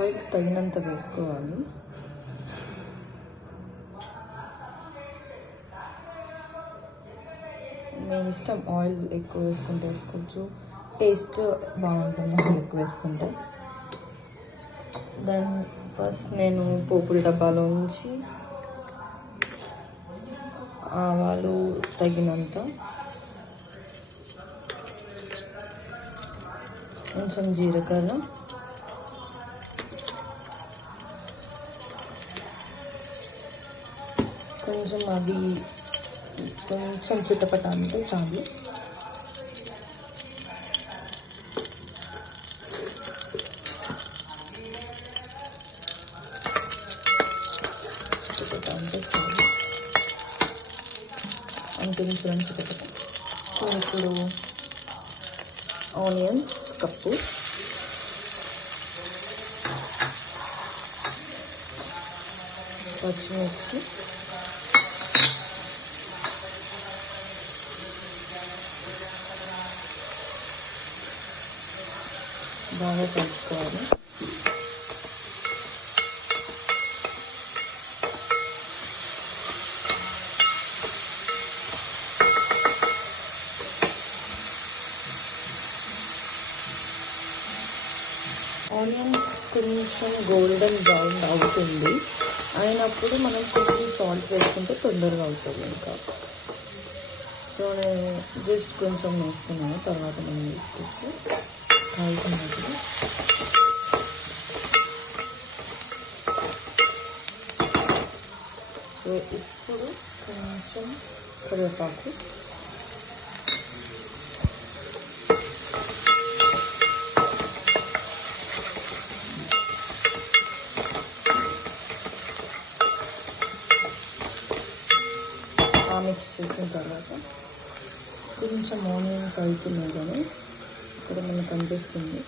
Oil తగినంత వేసుకోవాలి. మీ ఇష్టం, ఆయిల్ ఎక్కువ వేసుకుంటే వేసుకోవచ్చు, టేస్ట్ బాగుంటుంది ఆయిల్ ఎక్కువ వేసుకుంటే. దెన్ ఫస్ట్ నేను పోపుల డబ్బాలో నుంచి ఆవాలు తగినంత, కొంచెం జీలకర్ర, కొంచెం అది కొంచెం చిటపట అంటే చాలు. చిటపట అంటే చాలు, ఇంకొంచెం చిటపట. ఇప్పుడు ఆనియన్స్ కప్పు, పచ్చిమిర్చి, బాగా కలుపుకోవాలి. ఆనియన్స్ కొంచెం గోల్డెన్ బ్రౌన్ అవుతుంది, అయినప్పుడు మనం కొంచెం సాల్ట్ వేసుకుంటే తొందరగా అవుతుంది. ఇంకా సో నేను జస్ట్ కొంచెం వేస్తున్నాను, తర్వాత మనం వేసుకుంటే కాల్చినప్పుడు. సో ఇప్పుడు కొంచెం కరివేపాకు, మిక్స్ చేసిన తర్వాత కొంచెం ఆనియన్స్ అవుతున్నాయి కానీ ఇక్కడ మనకు కనిపిస్తుంది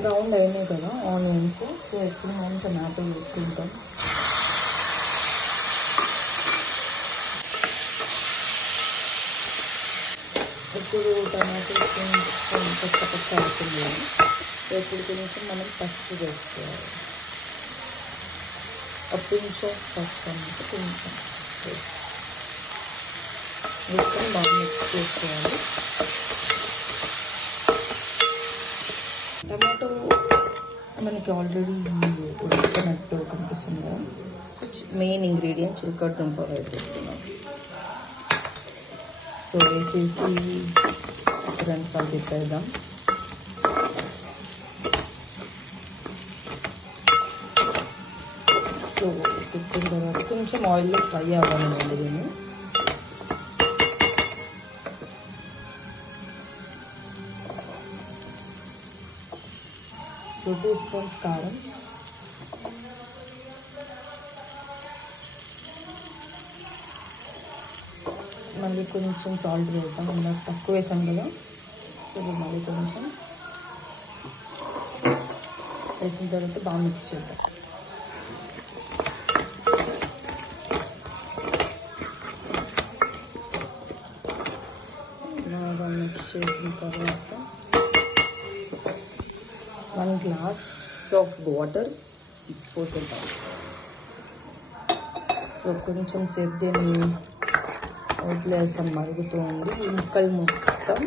బ్రౌన్ అయినాయి కదా ఆనియన్స్. సో ఇప్పుడు మనం టమాటో వేసుకుంటాం. ఇప్పుడు టమాటో కొంచెం పచ్చ అవుతుంది. సో ఇప్పుడు కొంచెం మనం పసుపు వేసుకోవాలి. కొంచెం పసుపు అంటే కొంచెం వేసుకొని బాగా మిక్స్ చేసుకోవాలి. టమాటో మనకి ఆల్రెడీ ఉడికినట్టు కనిపిస్తుంది కదా. సో మెయిన్ ఇంగ్రీడియంట్ చిలకడ దుంప వేసేస్తున్నాం. సో వేసేసి 2 సార్లు తిప్పేద్దాం. సో తిప్పిన తర్వాత కొంచెం ఆయిల్లో ఫ్రై అవ్వాలండి దీన్ని. సో 2 స్పూన్స్ కారం, మళ్ళీ కొంచెం సాల్ట్ వేద్దాం. ఇందాక తక్కువ వేసాం కదా, సో మళ్ళీ కొంచెం వేసిన తర్వాత బాగా మిక్స్ చేద్దాం. బాగా మిక్స్ చేసిన తర్వాత 1 గ్లాస్ ఆఫ్ వాటర్ పోసేద్దాం. సో కొంచెం సేపు దీన్ని వదిలేసాం, మరుగుతూ ఉంది. ముక్కలు మొత్తం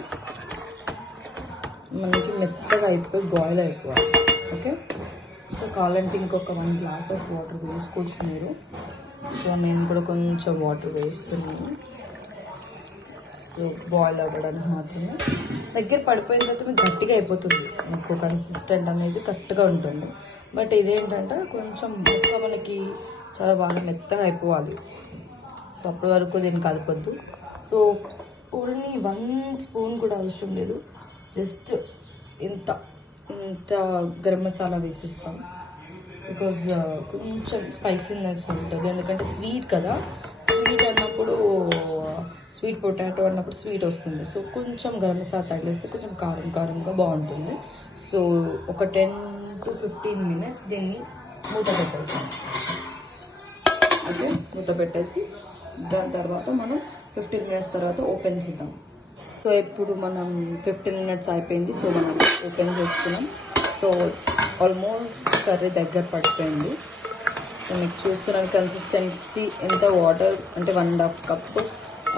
మనకి మెత్తగా అయిపోయి బాయిల్ అయిపోవాలి. ఓకే, సో కావాలంటే ఇంకొక 1 గ్లాస్ ఆఫ్ వాటర్ వేసుకోవచ్చు మీరు. సో నేను కూడా కొంచెం వాటర్ వేస్తున్నాను. సో బాయిల్ అవ్వడానికి మాత్రమే. దగ్గర పడిపోయిన తర్వాత మీకు గట్టిగా అయిపోతుంది, మీకు కన్సిస్టెంట్ అనేది కరెక్ట్గా ఉంటుంది. బట్ ఇదేంటంటే కొంచెం ముక్క మనకి చాలా బాగా మెత్తగా అయిపోవాలి. సో అప్పటి వరకు దీన్ని కలపొద్దు. సో ఓన్లీ 1 స్పూన్ కూడా అవసరం లేదు, జస్ట్ ఇంత గరం మసాలా వేసిస్తాం. బికాజ్ కొంచెం స్పైసీనెస్ ఉంటుంది, ఎందుకంటే స్వీట్ కదా. స్వీట్ అన్నప్పుడు స్వీట్ పొటాటో అన్నప్పుడు స్వీట్ వస్తుంది. సో కొంచెం గరం మసాలా తగిలిస్తే కొంచెం కారంగా బాగుంటుంది. సో ఒక 10 to 15 minutes దీన్ని మూత పెట్టేసాం. ఓకే, మూత పెట్టేసి దాని తర్వాత మనం 15 minutes తర్వాత ఓపెన్ చేద్దాం. సో ఇప్పుడు మనం 15 మినిట్స్ అయిపోయింది. సో మనం ఓపెన్ చేసుకున్నాం. సో ఆల్మోస్ట్ కర్రీ దగ్గర పడిపోయింది. సో మీకు చూస్తున్నాను కన్సిస్టెన్సీ ఎంత. వాటర్ అంటే 1.5 కప్పు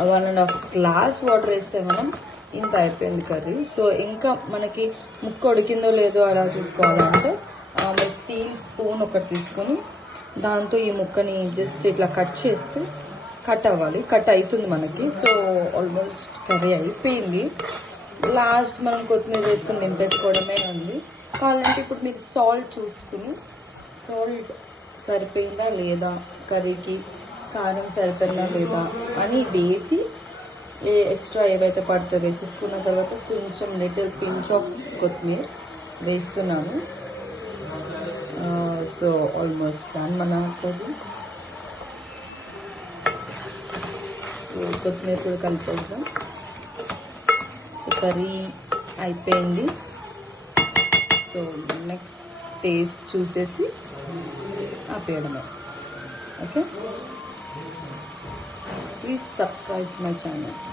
1.5 గ్లాస్ వాటర్ వేస్తే మనం ఇంత అయిపోయింది కర్రీ. సో ఇంకా మనకి ముక్క ఉడికిందో లేదో అలా చూసుకోవాలంటే మీరు స్టీల్ స్పూన్ ఒకటి తీసుకొని దాంతో ఈ ముక్కని జస్ట్ ఇట్లా కట్ చేస్తే కట్ అవ్వాలి. కట్ అవుతుంది మనకి. సో ఆల్మోస్ట్ కర్రీ అయిపోయింది. లాస్ట్ మనం కొత్తిమీర వేసుకొని దింపేసుకోవడమే ఉంది. కావాలంటే ఇప్పుడు మీరు సాల్ట్ చూసుకుని, సాల్ట్ సరిపోయిందా లేదా, కర్రీకి కారం సరిపోయిందా లేదా అని వేసి ఎక్స్ట్రా ఏవైతే పడితే వేసేసుకున్న తర్వాత కొంచెం లిటిల్ పించ్ ఆఫ్ కొత్తిమీర వేస్తున్నాను. సో ఆల్మోస్ట్ డన్ మన కర్రీ. కొత్తిమీర కూడా కలిపేద్దాం. సో కర్రీ అయిపోయింది. సో నెక్స్ట్ టేస్ట్ చూసేసి ఆపేయడమే. Okay, please subscribe my channel.